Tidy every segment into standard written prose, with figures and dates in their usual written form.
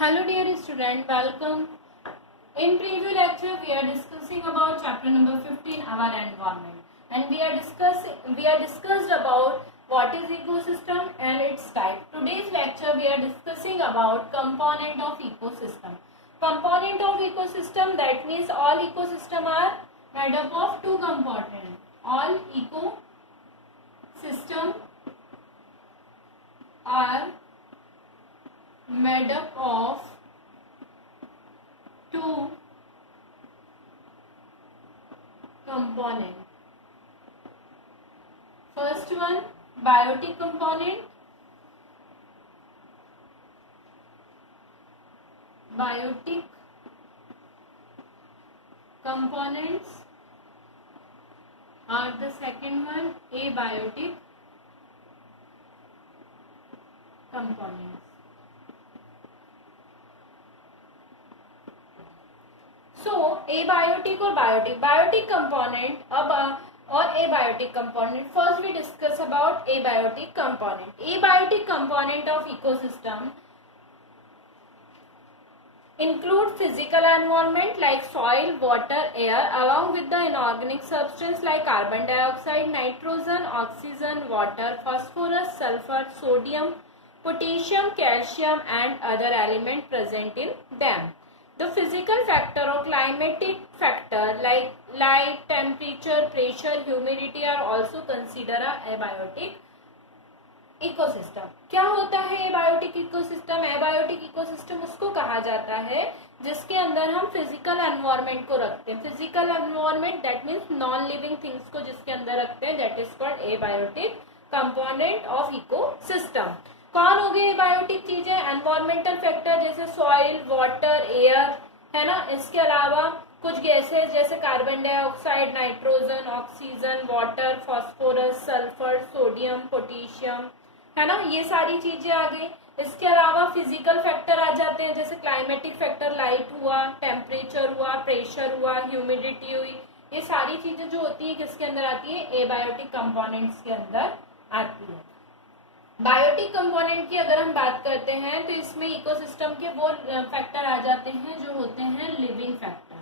Hello dear student, welcome. In previous lecture we are discussing about chapter number 15, our environment, and we are discussed about what is ecosystem and its type. Today's lecture we are discussing about component of ecosystem. Component of ecosystem, that means all ecosystem are made up of two components. All ecosystem are made up of two component. First one, biotic component. Biotic components are the second one, abiotic components. So abiotic और biotic component अब और abiotic component. First we discuss about abiotic component. Abiotic component of ecosystem include physical environment like soil, water, air, along with the inorganic substance like carbon dioxide, nitrogen, oxygen, water, phosphorus, sulfur, sodium, potassium, calcium and other elements present in them. The physical factor or climatic factor like light, temperature, pressure, humidity are also considered a abiotic ecosystem. क्या होता है abiotic ecosystem? Abiotic ecosystem उसको कहा जाता है जिसके अंदर हम फिजिकल एनवायरनमेंट को रखते हैं. Physical environment that means non living things को जिसके अंदर रखते हैं, that is called abiotic component of ecosystem. कौन हो गए बायोटिक चीजें? एनवायरमेंटल फैक्टर जैसे सॉइल, वाटर, एयर, है ना. इसके अलावा कुछ गैसेस जैसे carbon dioxide, nitrogen, oxygen, water, phosphorus, sulphur, sodium, potassium, है ना. ये सारी चीजें आ गई. इसके अलावा फिजिकल फैक्टर आ जाते हैं जैसे क्लाइमेटिक फैक्टर, लाइट हुआ, टेम्परेचर हुआ, प्रेशर हुआ, ह्यूमिडिटी हुई. ये सारी चीजें जो होती है किसके अंदर आती है? एबायोटिक कंपोनेंट्स के अंदर आती है. बायोटिक कंपोनेंट की अगर हम बात करते हैं तो इसमें इकोसिस्टम के वो फैक्टर आ जाते हैं जो होते हैं लिविंग फैक्टर.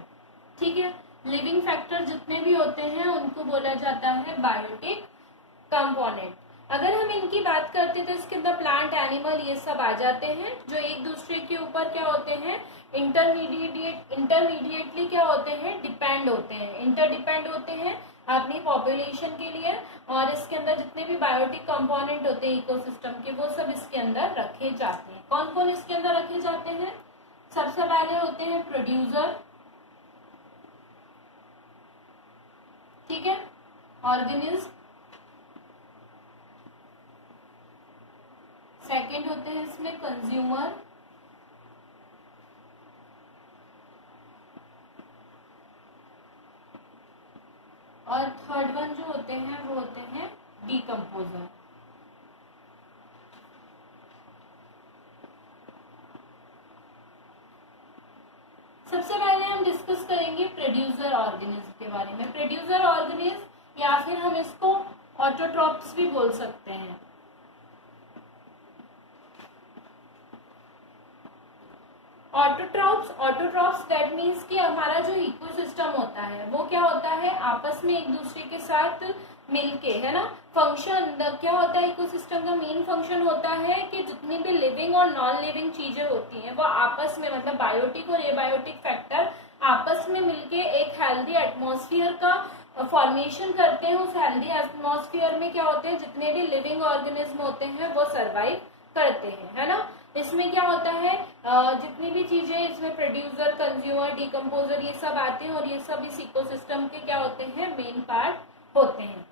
ठीक है, लिविंग फैक्टर जितने भी होते हैं उनको बोला जाता है बायोटिक कंपोनेंट. अगर हम इनकी बात करते हैं तो इसके अंदर प्लांट, एनिमल ये सब आ जाते हैं जो एक दूसरे के ऊपर क्या होते हैं? इंटरमीडिएटली क्या होते हैं? डिपेंड होते हैं, इंटरडिपेंड होते हैं अपनी पॉपुलेशन के लिए. और इसके अंदर जितने भी बायोटिक कंपोनेंट होते हैं इकोसिस्टम के वो सब इसके अंदर रखे जाते हैं. कौन कौन इसके अंदर रखे जाते हैं? सबसे पहले होते हैं प्रोड्यूसर, ठीक है, ऑर्गेनिज्म. सेकेंड होते हैं इसमें कंज्यूमर, और थर्ड वन जो होते हैं वो होते हैं डीकम्पोजर. सबसे पहले हम डिस्कस करेंगे प्रोड्यूसर ऑर्गेनिज्म के बारे में. प्रोड्यूसर ऑर्गेनिज्म या फिर हम इसको ऑटोट्रॉप्स भी बोल सकते हैं. ऑटोट्रॉप्स दैट मीन्स कि हमारा जो इकोसिस्टम होता है वो क्या होता है? आपस में एक दूसरे के साथ मिलके, है ना. फंक्शन क्या होता है इकोसिस्टम का? मेन फंक्शन होता है कि जितनी भी लिविंग और नॉन लिविंग चीजें होती हैं वो आपस में, मतलब बायोटिक और एबायोटिक फैक्टर आपस में मिलके एक हेल्दी एटमॉस्फेयर का फॉर्मेशन करते हैं. उस हेल्दी एटमॉस्फेयर में क्या होते हैं? जितने भी लिविंग ऑर्गेनिज्म होते हैं वो सर्वाइव करते हैं, है ना. इसमें क्या होता है? जितनी भी चीजें इसमें प्रोड्यूसर, कंज्यूमर, डीकम्पोजर ये सब आते हैं और ये सब इस इकोसिस्टम के क्या होते हैं? मेन पार्ट होते हैं.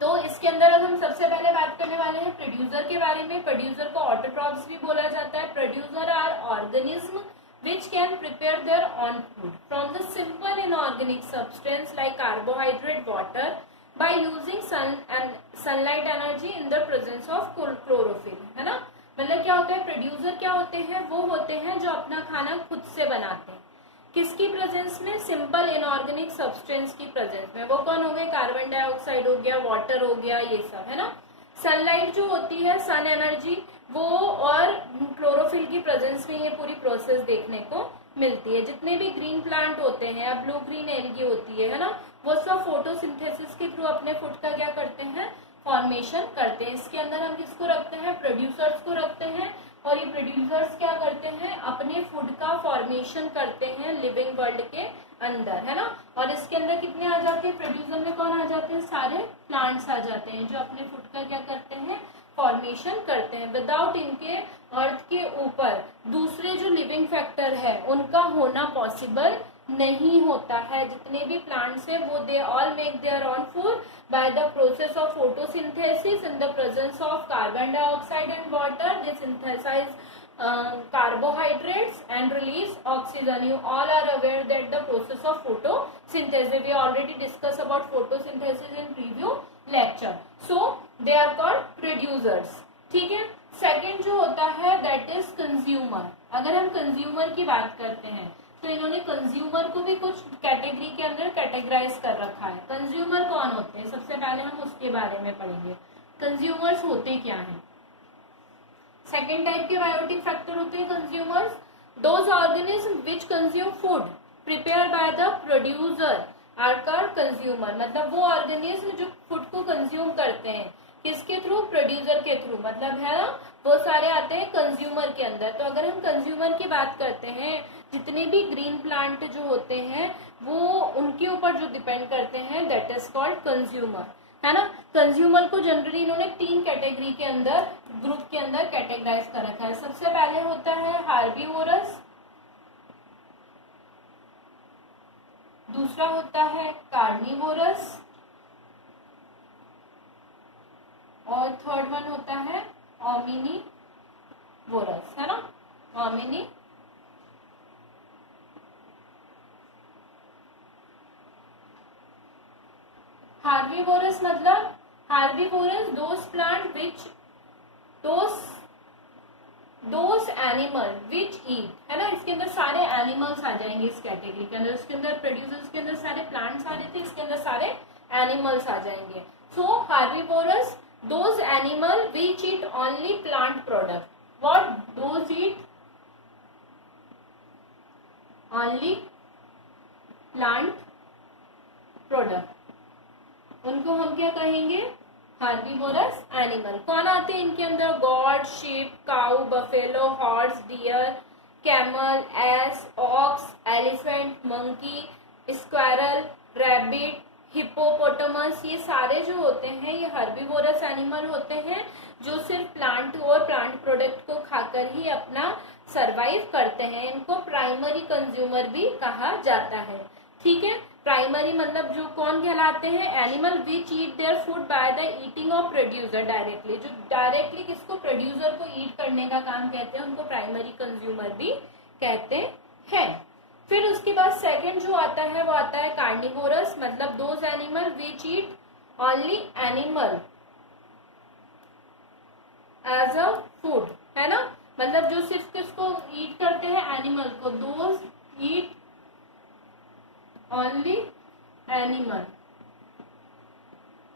तो इसके अंदर हम सबसे पहले बात करने वाले हैं प्रोड्यूसर के बारे में. प्रोड्यूसर को ऑटोट्रॉप्स भी बोला जाता है. Producer are organism which can prepare their own food from the simple inorganic substance like carbohydrate, water by using sunlight energy in the presence of chlorophyll, है ना. मतलब क्या होता है? प्रोड्यूसर क्या होते हैं? वो होते हैं जो अपना खाना खुद से बनाते हैं. किसकी प्रेजेंस में? सिंपल इनऑर्गेनिक सब्सटेंस की प्रेजेंस में. वो कौन हो गए? कार्बन डाइऑक्साइड हो गया, वाटर हो गया, ये सब, है ना. सनलाइट जो होती है, सन एनर्जी, वो और क्लोरोफिल की प्रेजेंस में ये पूरी प्रोसेस देखने को मिलती है। जितने भी ग्रीन प्लांट होते हैं या ब्लू ग्रीन एल्गी होती है ना, वो सब फोटोसिंथेसिस के थ्रू अपने फूड का क्या करते हैं, फॉर्मेशन करते हैं। इसके अंदर हम किसको रखते हैं, प्रोड्यूसर्स को रखते हैं, और ये प्रोड्यूसर्स क्या करते हैं, अपने फूड का फॉर्मेशन करते हैं लिविंग वर्ल्ड के अंदर, है ना। और इसके अंदर कितने आ जाते हैं, प्रोड्यूसर में कौन आ जाते हैं, सारे प्लांट्स आ जाते हैं जो अपने फूड का क्या करते हैं, फॉर्मेशन करते हैं। विदाउट इनके अर्थ के ऊपर दूसरे जो लिविंग फैक्टर है उनका होना पॉसिबल नहीं होता है। जितने भी प्लांट्स है वो they all make their own food by the process of photosynthesis in the presence of carbon dioxide and water. They synthesize carbohydrates and release oxygen. You all are aware that the process of photosynthesis, we already discussed about photosynthesis in preview lecture. So they are called producers. ठीक है। Second जो होता है that is consumer. अगर हम consumer की बात करते हैं तो इन्होंने कंज्यूमर को भी कुछ कैटेगरी के अंदर कैटेगराइज कर रखा है। कंज्यूमर कौन होते हैं, सबसे पहले हम उसके बारे में पढ़ेंगे। कंज्यूमर्स होते क्या हैं। सेकेंड टाइप के बायोटिक फैक्टर होते हैं consumers, those organism which consume food prepare by the producer are called consumer. मतलब वो ऑर्गेनिज्म जो फूड को कंज्यूम करते हैं किसके थ्रू, प्रोड्यूसर के थ्रू, मतलब है ना, वो सारे आते हैं कंज्यूमर के अंदर। तो अगर हम कंज्यूमर की बात करते हैं, जितने भी ग्रीन प्लांट जो होते हैं वो उनके ऊपर जो डिपेंड करते हैं दैट इज कॉल्ड कंज्यूमर, है ना। कंज्यूमर को जनरली इन्होंने 3 कैटेगरी के अंदर, ग्रुप के अंदर कैटेगराइज कर रखा है। सबसे पहले होता है हार्बीवोरस, दूसरा होता है कार्निवोरस, और थर्ड वन होता है ओमिनिवोरस, है ना, ओमिनी। हार्बीवोरस मतलब herbivorous those plant which those animal which eat, है ना। इसके अंदर सारे एनिमल्स आ जाएंगे इस कैटेगरी के अंदर। उसके अंदर प्रोड्यूसर्स के अंदर सारे प्लांट्स आ रहे थे, इसके अंदर सारे एनिमल्स आ जाएंगे। So herbivorous those animal which eat only plant product. What those eat only plant product, उनको हम क्या कहेंगे, हार्बीवोरस एनिमल। कौन आते हैं इनके अंदर, goat, sheep, cow, buffalo, horse, deer, camel, ass, ox, elephant, monkey, squirrel, rabbit, hippopotamus. ये सारे जो होते हैं ये हार्बीवोरस एनिमल होते हैं जो सिर्फ प्लांट और प्लांट प्रोडक्ट को खाकर ही अपना सरवाइव करते हैं। इनको प्राइमरी कंज्यूमर भी कहा जाता है। ठीक है, प्राइमरी मतलब जो कौन कहलाते हैं, animal which eat their food by the eating of producer directly. जो डायरेक्टली किसको, प्रोड्यूसर को ईट करने का काम कहते हैं उनको प्राइमरी कंज्यूमर भी कहते हैं। फिर उसके बाद सेकंड जो आता है वो आता है कार्निवोरस, मतलब those animal which eat only animal as a food, है ना। मतलब जो सिर्फ किसको ईट करते हैं, एनिमल को। Those eat only animal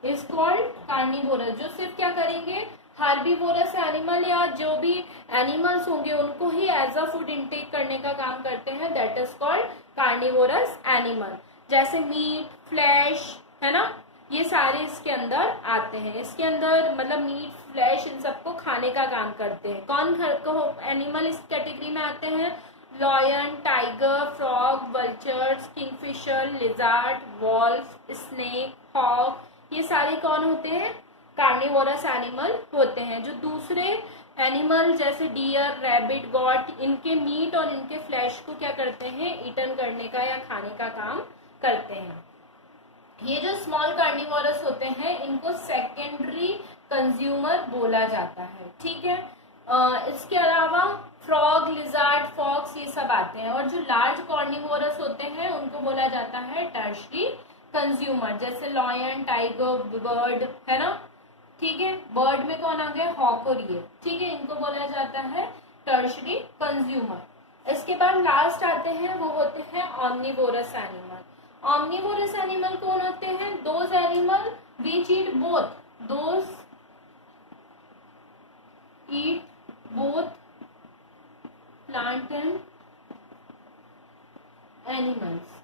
is called carnivorous. जो सिर्फ क्या करेंगे, हार्बीवोरस एनिमल या जो भी एनिमल्स होंगे उनको ही एज अ फूड इंटेक करने का काम करते हैं, that is called carnivorous animal. जैसे मीट, फ्लैश, है ना, ये सारे इसके अंदर आते हैं। इसके अंदर मतलब मीट, फ्लैश, इन सबको खाने का काम करते हैं। कौन एनिमल इस कैटेगरी में आते हैं, lion, tiger, frog, vultures, kingfisher, lizard, wolf, snake, hawk, ये सारे कौन होते हैं, कार्निवोरस एनिमल होते हैं। जो दूसरे एनिमल जैसे डियर, रैबिट, गॉट, इनके मीट और इनके फ्लैश को क्या करते हैं, ईटन करने का या खाने का काम करते हैं। ये जो स्मॉल कार्निवोरस होते हैं इनको सेकेंडरी कंज्यूमर बोला जाता है। ठीक है, इसके अलावा फ्रॉग, लिजार्ड, फॉक्स ये सब आते हैं। और जो लार्ज कार्निवोरस होते हैं उनको बोला जाता है टर्शरी कंज्यूमर, जैसे लॉयन, टाइगर, बर्ड, है ना। ठीक है, बर्ड में कौन आ गया, हॉक और ये। ठीक है, इनको बोला जाता है टर्शरी कंज्यूमर। इसके बाद लास्ट आते हैं वो होते हैं ऑमनिवोरस एनिमल। ऑमनिवोरस एनिमल कौन होते हैं, those animal which eat both, those eat both plant and animals,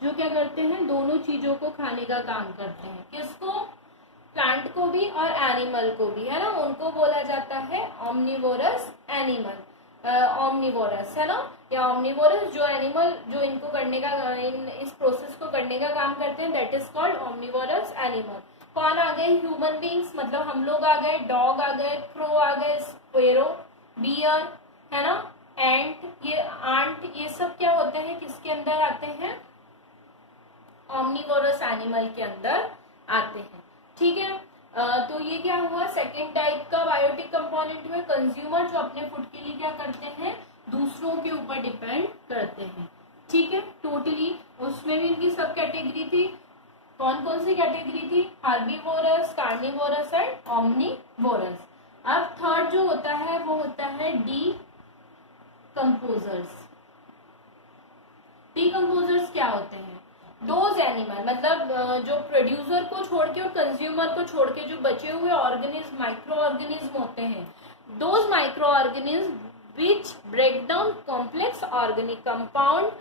जो क्या करते हैं, दोनों चीजों को खाने का काम करते हैं। किसको? प्लांट को भी और एनिमल को भी, है ना, उनको बोला जाता है ऑमनिवोरस एनिमल, ऑमनिवोरस, है ना, या ऑमनिवोरस जो एनिमल जो इनको करने का, इस प्रोसेस को करने का काम करते हैं, दैट इज कॉल्ड ऑमनिवोरस एनिमल। कौन आ गए? ह्यूमन बींग्स, मतलब हम लोग आ गए, डॉग आ गए, क्रो आ गए, स्पेरो, बियर, है ना, एंट, ये आंट, ये सब क्या होते हैं, किसके अंदर आते हैं? ऑमनिवोरस एनिमल के अंदर आते हैं। ठीक है, तो ये क्या हुआ? सेकेंड टाइप का बायोटिक कंपोनेंट में कंज्यूमर जो अपने फूड के लिए क्या करते हैं, दूसरों के ऊपर डिपेंड करते हैं। ठीक है, टोटली उसमें भी इनकी सब कैटेगरी थी। कौन कौन सी कैटेगरी थी? Herbivorous, carnivorous and omnivorous. अब थर्ड जो होता है वो होता है डीकंपोजर्स। डीकंपोजर्स क्या होते हैं? दोज एनिमल, मतलब जो प्रोड्यूसर को छोड़ के और कंज्यूमर को छोड़ के जो बचे हुए ऑर्गेनिज्म, माइक्रो ऑर्गेनिज्म होते हैं, those microorganism which break down complex organic compound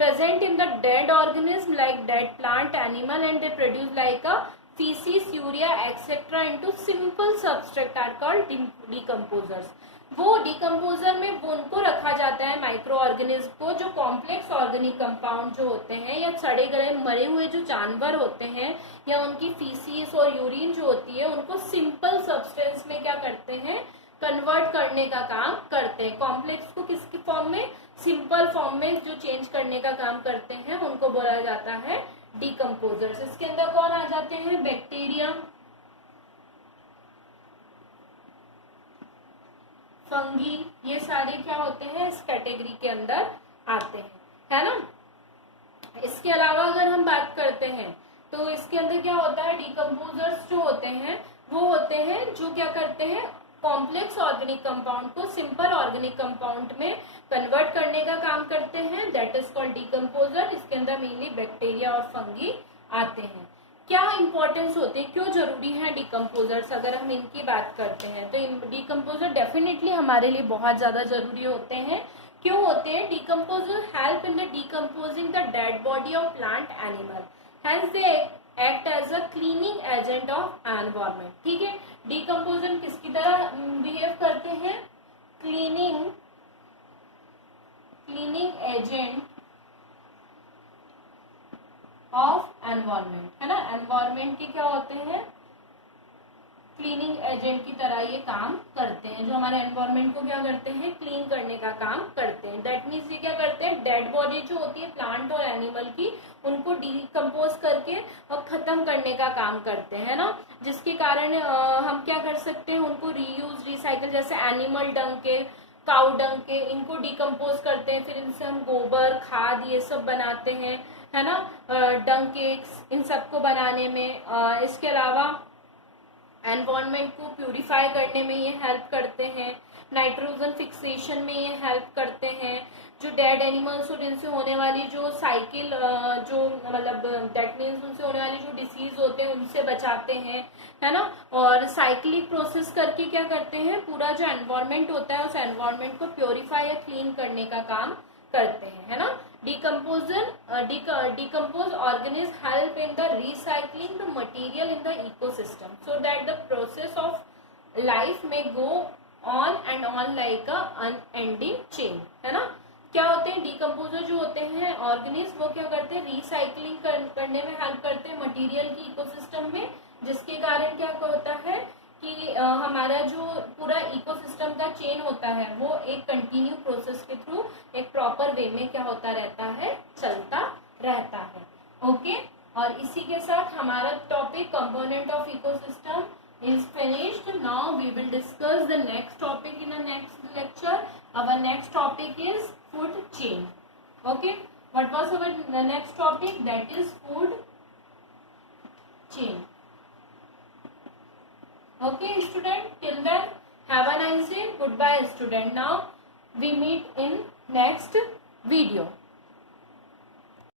present in the dead organism like dead plant, animal, and they produce like a feces, urea, etc. into simple substrate are called decomposers. वो decomposer में उनको रखा जाता है micro organism को, जो complex organic compound जो होते हैं, या सड़े गले मरे हुए जो जानवर होते हैं, या उनकी फीसिस और यूरिन जो होती है, उनको सिंपल सब्सटेंस में क्या करते हैं, कन्वर्ट करने का काम करते हैं। कॉम्प्लेक्स को किसकी फॉर्म में? सिंपल फॉर्म में जो चेंज करने का काम करते हैं, उनको बोला जाता है डिकम्पोजर्स। इसके अंदर कौन आ जाते हैं? बैक्टीरिया, फंगी, ये सारे क्या होते हैं, इस कैटेगरी के अंदर आते हैं, है ना। इसके अलावा अगर हम बात करते हैं तो इसके अंदर क्या होता है, डिकम्पोजर्स जो होते हैं वो होते हैं जो क्या करते हैं, कॉम्प्लेक्स ऑर्गेनिक कंपाउंड को सिंपल ऑर्गेनिक कंपाउंड में कन्वर्ट करने का काम करते हैं, दैट इज कॉल्ड डिकम्पोजर। इसके अंदर मेनली बैक्टीरिया और फंगी आते हैं। क्या इंपॉर्टेंस होते हैं, क्यों जरूरी है डिकम्पोजर्स? अगर हम इनकी बात करते हैं तो डिकम्पोजर डेफिनेटली हमारे लिए बहुत ज्यादा जरूरी होते हैं। क्यों होते हैं? Decomposer help in the decomposing the dead body of plant animal, hence they act as a cleaning agent of environment. ठीक है, डिकम्पोजर किसकी तरह बिहेव करते हैं? क्लीनिंग एजेंट ऑफ एनवायरमेंट, है ना। एनवायरमेंट के क्या होते हैं? क्लीनिंग एजेंट की तरह ये काम करते हैं, जो हमारे एनवायरमेंट को क्या करते हैं, क्लीन करने का काम करते हैं। दैट मीन्स ये क्या करते हैं, डेड बॉडी जो होती है प्लांट और एनिमल की, उनको डिकम्पोज करके और खत्म करने का काम करते हैं, ना, जिसके कारण हम क्या कर सकते हैं, उनको रीयूज, रिसाइकल, जैसे एनिमल डंग के, काउ डंग के, इनको डिकम्पोज करते हैं, फिर इनसे हम गोबर, खाद, ये सब बनाते हैं, है ना, डंग केक्स, इन सबको बनाने में। इसके अलावा एनवायरनमेंट को प्यूरिफाई करने में ये हेल्प करते हैं, नाइट्रोजन फिक्सेशन में ये हेल्प करते हैं, जो डेड एनिमल्स और इनसे होने वाली जो साइकिल, जो मतलब दैट मीन्स उनसे होने वाली जो डिसीज होते हैं उनसे बचाते हैं, है ना। और साइक्लिक प्रोसेस करके क्या करते हैं, पूरा जो एनवायरनमेंट होता है उस एनवायरनमेंट को प्योरीफाई या क्लीन करने का काम करते हैं, है ना। Decomposed organisms help in the recycling the material in the ecosystem so that the process of life may go on and on like a unending chain, है ना। क्या होते हैं डिकम्पोजर जो होते हैं ऑर्गेनिज्म, वो क्या करते हैं, रिसाइकलिंग करने में हेल्प करते हैं मटेरियल की इकोसिस्टम में, जिसके कारण क्या होता है कि हमारा जो पूरा इकोसिस्टम का चेन होता है वो एक कंटिन्यू प्रोसेस के थ्रू एक प्रॉपर वे में क्या होता रहता है, चलता रहता है। ओके, और इसी के साथ हमारा topic component of ecosystem is finished. Now we will discuss the next topic in the next lecture. Our next topic is food chain. Okay, what was our next topic? That is food chain. Okay student, till then have a nice day. Goodbye student. Now we meet in next video.